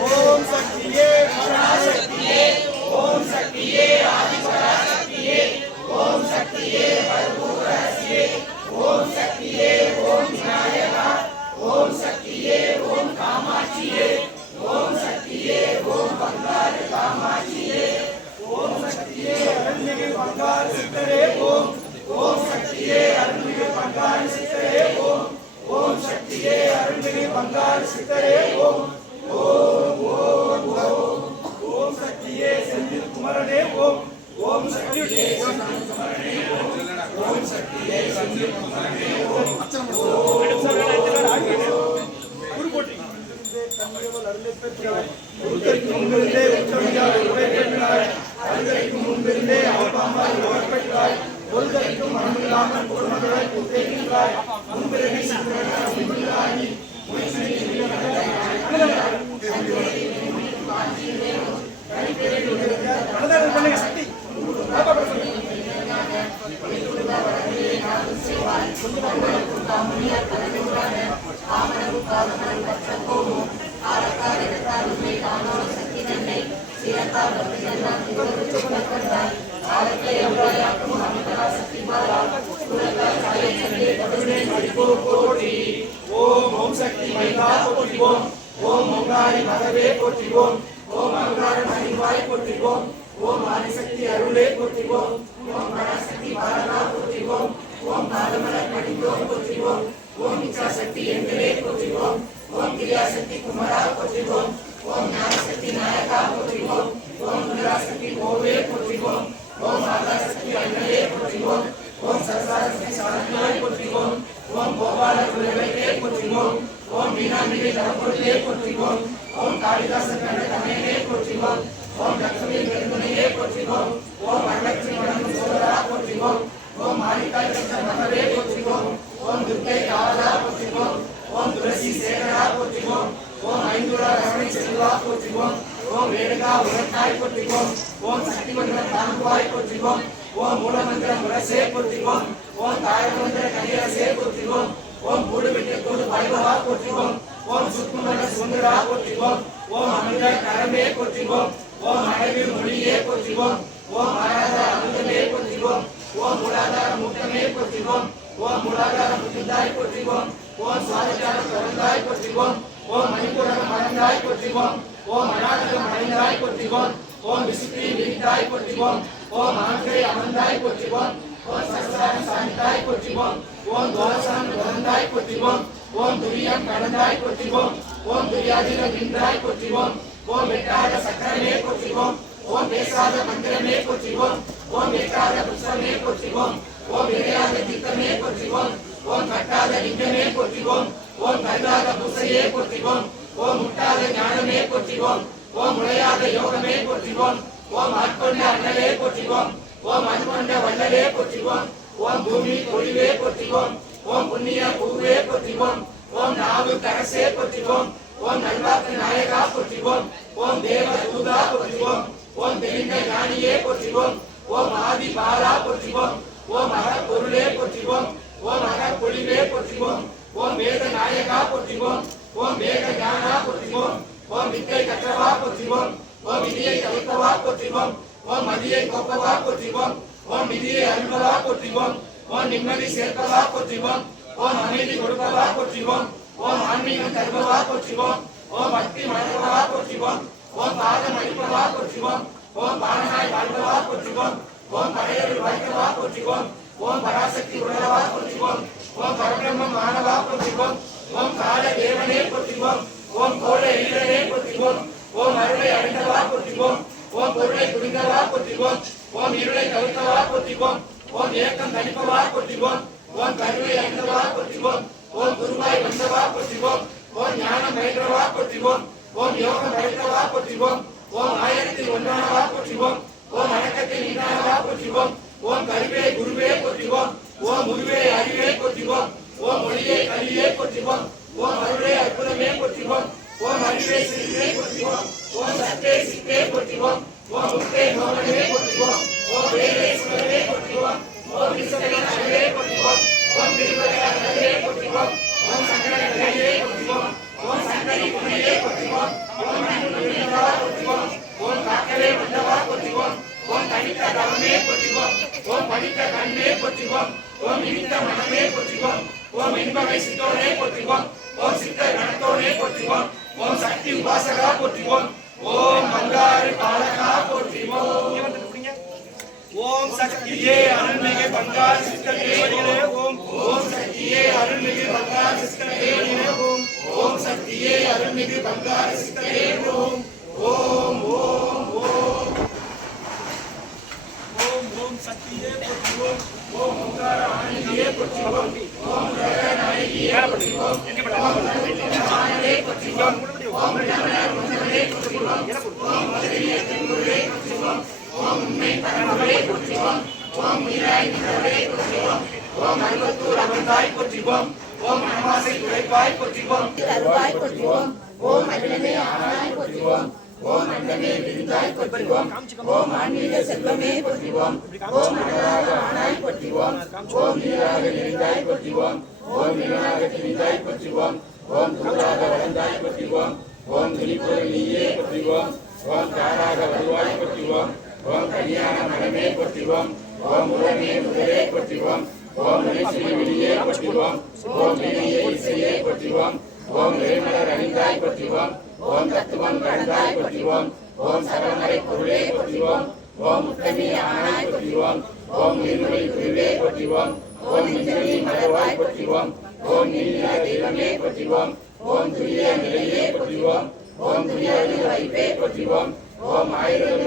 ओम शक्तिये पराशक्तिये ओम शक्तिये आदि पराशक्तिये ओम शक्तिये परभूरहस्ये ओम शक्तिये ओम विनायका ओम शक्तिये ओम कामाक्षिये ओम शक्तिये ओम बंगार कामाक्षिये ओम शक्तिये अरण्य बंगार सिद्धरे ओम शक्तिये अरण्य बंगार सिद्धरे ओम शक्तिये अरण्य बंगार सिद्धरे ओम शक्तिये संजीव कुमारने ओम शक्तिये संजीव कुमारने ओम शक्तिये संजीव कुमारने ஒருத்தருக்கு முன்பிருந்தே உச்சமியால் உருவைப்பெற்றாய் அருகருக்கு முன்பிருந்தே அவப்பாம்பால் உருவப்பெற்றாய் ஒருத்தருக்கு மனமில்லாமல் பொருள்மகளாய் புத்தேகின்றாய் முன்பிறவி முன்பிலாகி சக்தி ஓம் சக்தி மகிழா போற்றிவோம் ஓம் ஓங்காரி மகவே போற்றிவோம் ஓம் அங்கார மணிவாய் போற்றிவோம் ஓம் ஆதிசக்தி அருளே போற்றிவோம் ஓம் பராசக்தி பாலனா போற்றிவோம் ஓம் பாலமலர் படித்தோம் போற்றிவோம் ஓம் இச்சாசக்தி எங்களே போற்றிவோம் ஓம் கிரியாசக்தி குமரா போற்றிவோம் ஓம் ஞானசக்தி நாயகா போற்றிவோம் ஓம் குணராசக்தி கோவே போற்றிவோம் ஓம் ஆகாசக்தி அண்ணலே போற்றிவோம் ஓம் சரசாசக்தி சாரதியாய் போற்றிவோம் ஓம் கோபால குலவையே போற்றிவோம் ஓம் மீனாம்பிகை தவப்பொருளே போற்றிவோம் ஓம் காளிதாச கண்ட தமையனே போற்றிவோம் ஓம் லட்சுமி பெருந்துணையே போற்றிவோம் ஓம் வரலட்சுமி வணங்கும் சோதரா போற்றிவோம் ஓம் மாரிக்காய் கண்ட மகவே போற்றிவோம் ஓம் துர்க்கை காவலா போற்றிவோம் ஓம் துளசி சேகரா போற்றிவோம் ஓம் ஐந்துரா ரமணி செல்வா போற்றிவோம் ஓம் வேடுகா உரத்தாய் போற்றிவோம் ஓம் சக்தி மந்திர தாங்குவாய் போற்றிவோம் ஓம் மூலமந்திர முரசே போற்றிவோம் ஓம் தாயமந்திர கலியரசே போற்றிவோம் ஓம் கூடு விட்டு கூடு வைபவா போற்றிவோம் ஓம் சுக்குமர சுந்தரா போற்றிவோம் ஓம் அமிர்த கரமே போற்றிவோம் ஓம் அழகில் மொழியே போற்றிவோம் ஓம் ஆராதா அமிர்தமே போற்றிவோம் ஓம் மூலாதார முட்டமே போற்றிவோம் ஓம் மூலாதார முத்தாய் போற்றிவோம் ஓம் சுவாதிகார பிறந்தாய் போற்றிவோம் ஓம் மணிப்புரக மறந்தாய் போற்றிவோம் ஓம் அநாதக மறைந்தாய் போற்றிவோம் ஓம் விசுத்தி விரித்தாய் போற்றிவோம் ஓம் ஆங்கை அமர்ந்தாய் போற்றிவோம் ஓம் சஸ்தான சாந்தாய் போற்றிவோம் ஓம் தோரசான் வளர்ந்தாய் போற்றிவோம் ஓம் துரியம் கடந்தாய் போற்றிவோம் ஓம் துரியாதிக நின்றாய் போற்றிவோம் ஓம் வெட்டாத சக்கரமே போற்றிவோம் ஓம் பேசாத மந்திரமே போற்றிவோம் ஓம் ஏகாத புஷ்பமே போற்றிவோம் ஓம் இறையாத தீர்த்தமே போற்றிவோம் ஓம் கட்டாத லிங்கமே போற்றிவோம் ஓம் கல்லாத பூசையே போற்றிவோம் ஓம் முட்டாத ஞானமே போற்றிவோம் ஓம் முளையாத யோகமே போற்றிவோம் ஓம் ஆட்கொண்ட அண்ணலே போற்றிவோம் ஓம் அன்பொண்ட வள்ளலே போற்றிவோம் ஓம் பூமி பொழிவே போற்றிவோம் ஓம் புண்ணிய பூவே போற்றிவோம் ஓம் நாவு கரசே போற்றிவோம் ஓம் நல்வாக்கு நாயகா போற்றிவோம் ஓம் தேவ தூதா போற்றிவோம் ஓம் தெளிந்த ஞானியே போற்றிவோம் ஓம் ஆதி பாலா போற்றிவோம் ஓம் அக பொருளே போற்றிவோம் ஓம் அக பொழிவே போற்றிவோம் ஓம் வேத நாயகா போற்றிவோம் ஓம் வேத ஞானா போற்றிவோம் ஓம் வித்தை கற்றவா போற்றிவோம் ஓம் விதியை தவிர்த்தவா போற்றிவோம் ஓம் மதியை கோப்பவா போற்றிவோம் ஓம் விதியை அருள்வா போற்றிவோம் ஓம் நிம்மதி சேர்ப்பவா போற்றிவோம் ஓம் அமைதி கொடுப்பவா போற்றிவோம் ஓம் ஆன்மீகம் தருபவா போற்றிவோம் ஓம் பக்தி மணப்பவா போற்றிவோம் ஓம் பாதம் அளிப்பவா போற்றிவோம் ஓம் பாலனாய் வாழ்வா போற்றிவோம் ஓம் படையருள் வைக்கவா போற்றிவோம் ஓம் பராசக்தி உணரவா போற்றிவோம் ஓம் பரபிரம்மம் மாணவா போற்றிவோம் ஓம் கால தேவனே போற்றிவோம் ஓம் கோல ஈரனே போற்றிவோம் ஓம் அருளை அடைந்தவா போற்றிவோம் ஓம் பொருளை புரிந்தவா போற்றிவோம் ஓம் இருளை தவிர்த்தவா போற்றிவோம் ஓம் ஏக்கம் தணிப்பவா போற்றிவோம் ஓம் கருளை அடைந்தவா போற்றிவோம் ஓம் குருவாய் வந்தவா போற்றிவோம் ஓம் ஞானம் பயின்றவா போற்றிவோம் ஓம் யோகம் படைத்தவா போற்றிவோம் ஓம் ஆயிரத்தில் ஒன்றானவா போற்றிவோம் ஓம் அடக்கத்தில் நின்றானவா போற்றிவோம் ஓம் கருவே குருவே போற்றிவோம் ஓம் உருவே அறிவே போற்றிவோம் ஓம் ஒளியே கலியே போற்றிவோம் ஓம் அருளே அற்புதமே போற்றிவோம் ஓம் அறிவே சிறுவே போற்றிவோம் ஓம் சத்தே சித்தே போற்றிவோம் ஓம் முத்தே மோகனே போற்றிவோம் ஓம் வேலே சுடரே போற்றிவோம் ஓம் விஸ்வநாதரே போற்றிவோம் ஓம் திருவரே போற்றிவோம் ஓம் சங்கரே போற்றிவோம் ஓம் சங்கரி குணையே போற்றிவோம் ஓம் நன்னுள்ளவா போற்றிவோம் ஓம் காக்கவே வந்தவா போற்றிவோம் ஓம் தனித்த கவனே போற்றிவோம் ஓம் படித்த கண்ணே போற்றிவோம் ஓம் இனித்த மனமே போற்றிவோம் ஓம் இன்பமை சித்தோனே போற்றிவோம் ஓம் சித்த கணத்தோனே போற்றிவோம் ஓம் சக்தி உபாசகா போற்றிவோம் ஓம் பங்காரு பாலகா போற்றிவோம் ஓம் சக்தியே அருள்மிகு பங்காரு சித்தர் தேவடிகளே ஓம் ஓம் சக்தியே அருள்மிகு பங்காரு சித்தர் தேவடிகளே ஓம் ஓம் சக்தியே அருள்மிகு பங்காரு சித்தர் தேவடிகளே ஓம் ஓம் ஓம் ஓம் ஓம் ஓம் சக்தியே போற்றிவோம் ஓம் ஓங்கார ஆனந்தியே போற்றிவோம் ஓம் நாயகியே போற்றிவோம் ஆனந்தே போற்றிவோம் ஓம் ரமணே போற்றிவோம் ஓம் மதுரையே தென்குருவே போற்றிவோம் ஓம் உண்மை பரமவே போற்றிவோம் ஓம் மீராய் நின்றவரே போற்றிவோம் ஓம் அருவத்தூர் அமர்ந்தாய் போற்றிவோம் ஓம் அமாசை துளைப்பாய் போற்றிவோம் அருவாய் போற்றிவோம் ஓம் அருளமே ஆனாய் போற்றிவோம் ஓம் அண்டமே விரிந்தாய் போற்றிவோம் ஓம் ஆன்மீக செல்வமே போற்றிவோம் ஓம் அழகாக ஆனாய் போற்றிவோம் ஓம் நீராக நிறைந்தாய் போற்றிவோம் ஓம் நீராக திரிந்தாய் போற்றிவோம் ஓம் தூராக வளர்ந்தாய் போற்றிவோம் ஓம் துணிப்பொருள் நீயே போற்றிவோம் ஓம் தாராக வருவாய் போற்றிவோம் ஓம் கல்யாண மனமே போற்றிவோம் ஓம் உலகமே முதலே போற்றிவோம் ஓம் நிலைச்சினை வெளியே போற்றிவோம் ஓம் நிலையே இசையே போற்றிவோம் ஓம் நெறிமலர் அணிந்தாய் போற்றிவோம் ஓம் தத்துவம் கலந்தாய் போற்றிவோம் ஓம் சகமறை பொருளே போற்றிவோம் ஓம் முத்தமி ஆனாய் போற்றிவோம் ஓம் நீர்மொழி குருவே போற்றிவோம் ஓம் நெஞ்சலி மலர்வாய் போற்றிவோம் ஓம் நீல தெய்வமே போற்றிவோம் ஓம் துரிய நிலையே போற்றிவோம் ஓம் துரிய வைப்பே போற்றிவோம் ஓம் ஆயிரம்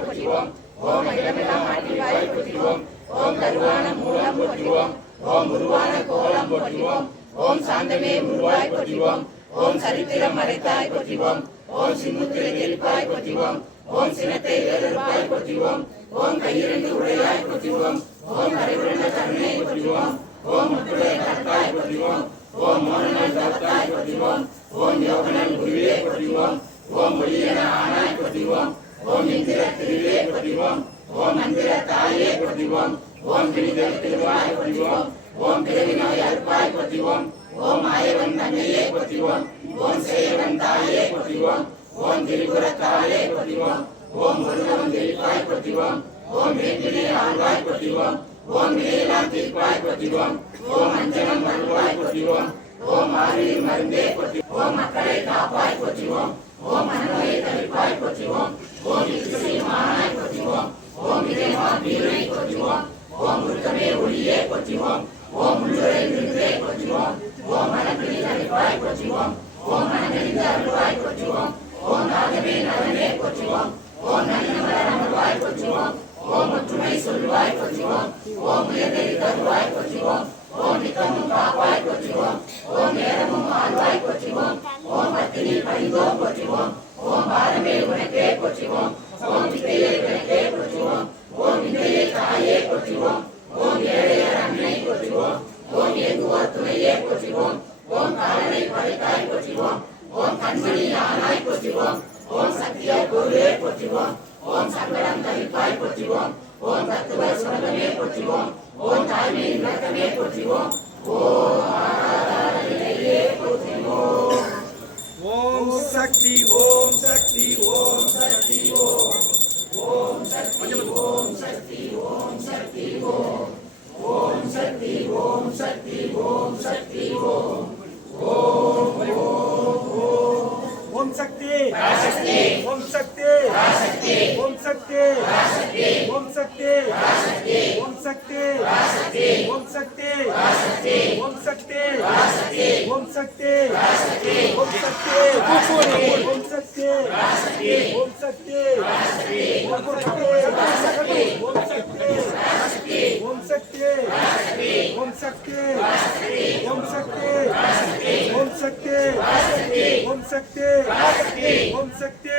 போற்றிவோம் ஓம் இடமெல்லாம் ஆட்டிவாய் போற்றிவோம் ஓம் கருவான மூலம் போற்றிவோம் ஓம் உருவான கோலம் போற்றிவோம் ஓம் சாந்தமே உருவாய் போற்றிவோம் ஓம் சரித்திரம் மறைத்தாய் போற்றிவோம் ஓம் சிம்முத்திரை தெரிப்பாய் போற்றிவோம் ஓம் சினத்தை எதிர்ப்பாய் போற்றிவோம் ஓம் கையிரண்டு உடையாய் போற்றிவோம் ஓம் கரைவுள்ள கருணை போற்றிவோம் ஓம் முற்றுடை கற்பாய் போற்றிவோம் ஓம் மோனல் தவத்தாய் போற்றிவோம் ஓம் யோகனல் குருவே போற்றிவோம் ஓம் ஒளியன ஆனாய் போற்றிவோம் ஓம் இந்திர திருவே போற்றிவோம் ஓம் மந்திர தாயே போற்றிவோம் ஓம் வினிதல் திருவாய் போற்றிவோம் ஓம் பிறவி நோய் அறுப்பாய் போற்றிவோம் ஓம் ஆயவன் தன்னையே போற்றிவோம் ஓம் சேயவன் தாயே போற்றிவோம் ஓம் திரிபுரத்தாயே போற்றிவோம் ஓம் முருகன் தெளிப்பாய் போற்றிவோம் ஓம் வேண்டிலே ஆழ்வாய் போற்றிவோம் ஓம் வினையெல்லாம் தீர்ப்பாய் போற்றிவோம் ஓம் அஞ்சனம் வருவாய் போற்றிவோம் ஓம் ஆறில் மருந்தே போற்றிவோம் ஓம் மக்களை காப்பாய் போற்றிவோம் ஓம் மனநோயை தவிப்பாய் போற்றிவோம் ஓம் இசையும் ஆனாய் போற்றிவோம் ஓம் இதயமா வீரனை போற்றிவோம் ஓம் முருகமே ஒளியே போற்றிவோம் ஓம் உள்ளுரை விருந்தே போற்றிவோம் ஓம் மனப்பிடி தவிப்பாய் போற்றிவோம் ஓம் மனமெறிந்து அருள்வாய் போற்றிவோம் ஓம் நாகமே நலனே போற்றிவோம் ஓம் நல்லமலர் அமர்வாய் போற்றிவோம் ஓம் ஒற்றுமை சொல்வாய் போற்றிவோம் ஓம் உயர்நெறி தருவாய் போற்றிவோம் ஓம் நித்தமும் காப்பாய் போற்றிவோம் ஓம் நேரமும் ஆழ்வாய் போற்றிவோம் ஓம் பத்தினி பணிந்தோம் போற்றிவோம் ஓம் பாரமே உனக்கே போற்றிவோம் ஓம் வித்தையை உனக்கே போற்றிவோம் ஓம் வித்தையை தாயே போற்றிவோம் ஓம் ஏழையர் அன்னை போற்றிவோம் ஓம் ஏங்குவோர் துணையே போற்றிவோம் ஓம் காலனை படைத்தாய் போற்றிவோம் ஓம் கண்மணி ஆனாய் போற்றிவோம் ஓம் சத்திய குருவே போற்றிவோம் ஓம் சங்கடம் தவிப்பாய் போற்றிவோம் ஓம் தத்துவ சுரங்கமே போற்றிவோம் ஓம் தாய்மை விளக்கமே போற்றிவோம் ஓம் ஆதார நிலையே போற்றிவோம் ஓம் சக்தி ஓம் சக்தி ஓம் சக்தி ஓம் ஓம் சக்தி ஓம் சக்தி ஓம் சக்தி ஓம் ஓம் சக்தி ஓம் சக்தி ஓம் சக்தி ஓம் ஓம் ஓம் சக்தி ஓம் சக்தி ஓம் சக்தி ஓம் சக்தி ஓம் சக்தி ஓம் சக்தி ஓம் சக்தி ஓம் சக்தி ஓம் சக்தி ஓம் சக்தி ஓம் சக்தி ஓம் சக்தி ஓம் சக்தி ஓம் சக்தி ஓம் சக்தி ஓம் சக்தி ஓம் சக்தி ஓம் சக்தி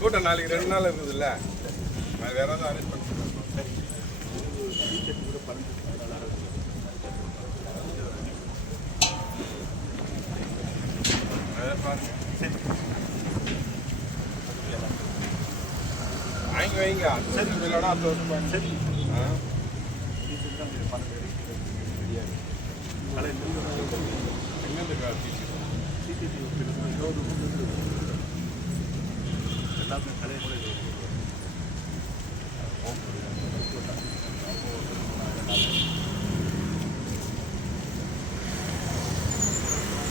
கூட்டம் நாளைக்கு 2 நாள் இருக்குதுல்ல, நான் வேற ஏதாவது அரேஞ்ச் பண்ணிக்கிறேன். வாங்கி வைங்க, சரி இல்லைனா அது வருஷம் சரி. எங்கேருந்து காசு எல்லாமே கலையை கூட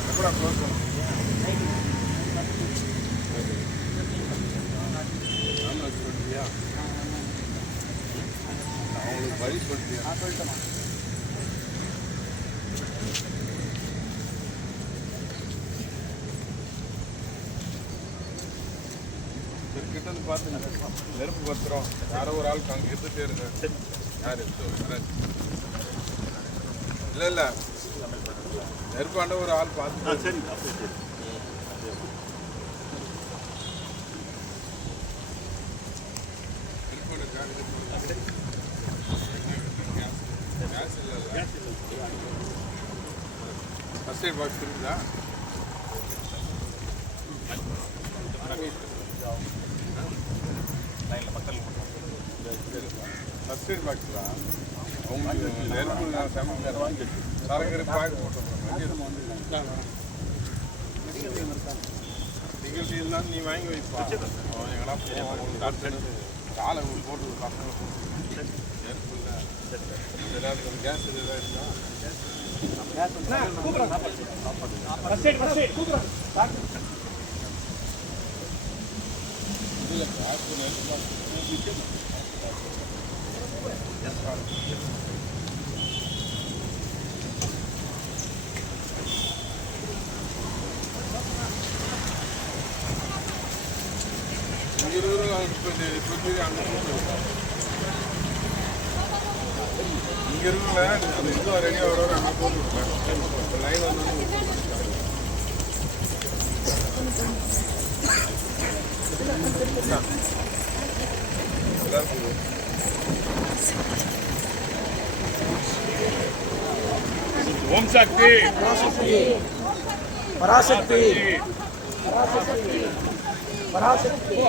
எப்படா க்ளோஸ் பண்ணுறீங்க? நான்வெஜ் சொல்லிட்டியா? அவங்களுக்கு வழி சொல்லிட்டியா? சொல்லிட்டேன். கிட்ட வந்து பார்த்து நெருப்பு பத்திரம் யாரோ ஒரு ஆளுக்கு அங்கே எடுத்துகிட்டே இருங்க. யார் இல்லை இல்லை நெருப்பாண்ட ஒரு ஆள் பார்த்து சரி. கேஸ் இல்லை ஃபர்ஸ்ட் எய்ட் பாக்ஸ் இருக்குதா? ஃபர்ஸ்ட் எய்ட் பாக்ஸா உங்களுக்கு நெருப்பு சமைக்க சரக்கு பாக்கு போட்டுருக்கோம். டிக்கெட் இருந்தாலும் நீ வாங்கி வைப்பா. எங்கடா போவோம் காலை போட்டு பசங்க நெருப்பு இல்லை ஏதாவது கேஸ் எதாவது இருக்கா? இல்லை கேஸ் நெருப்பு இங்கே இருக்குல்ல அந்த இதுவும் ரெடியாக வர அங்கே போட்டு விட்றேன். லைன் வந்து ஓம் சக்தி பராசக்தி பராசக்தி பராசக்தி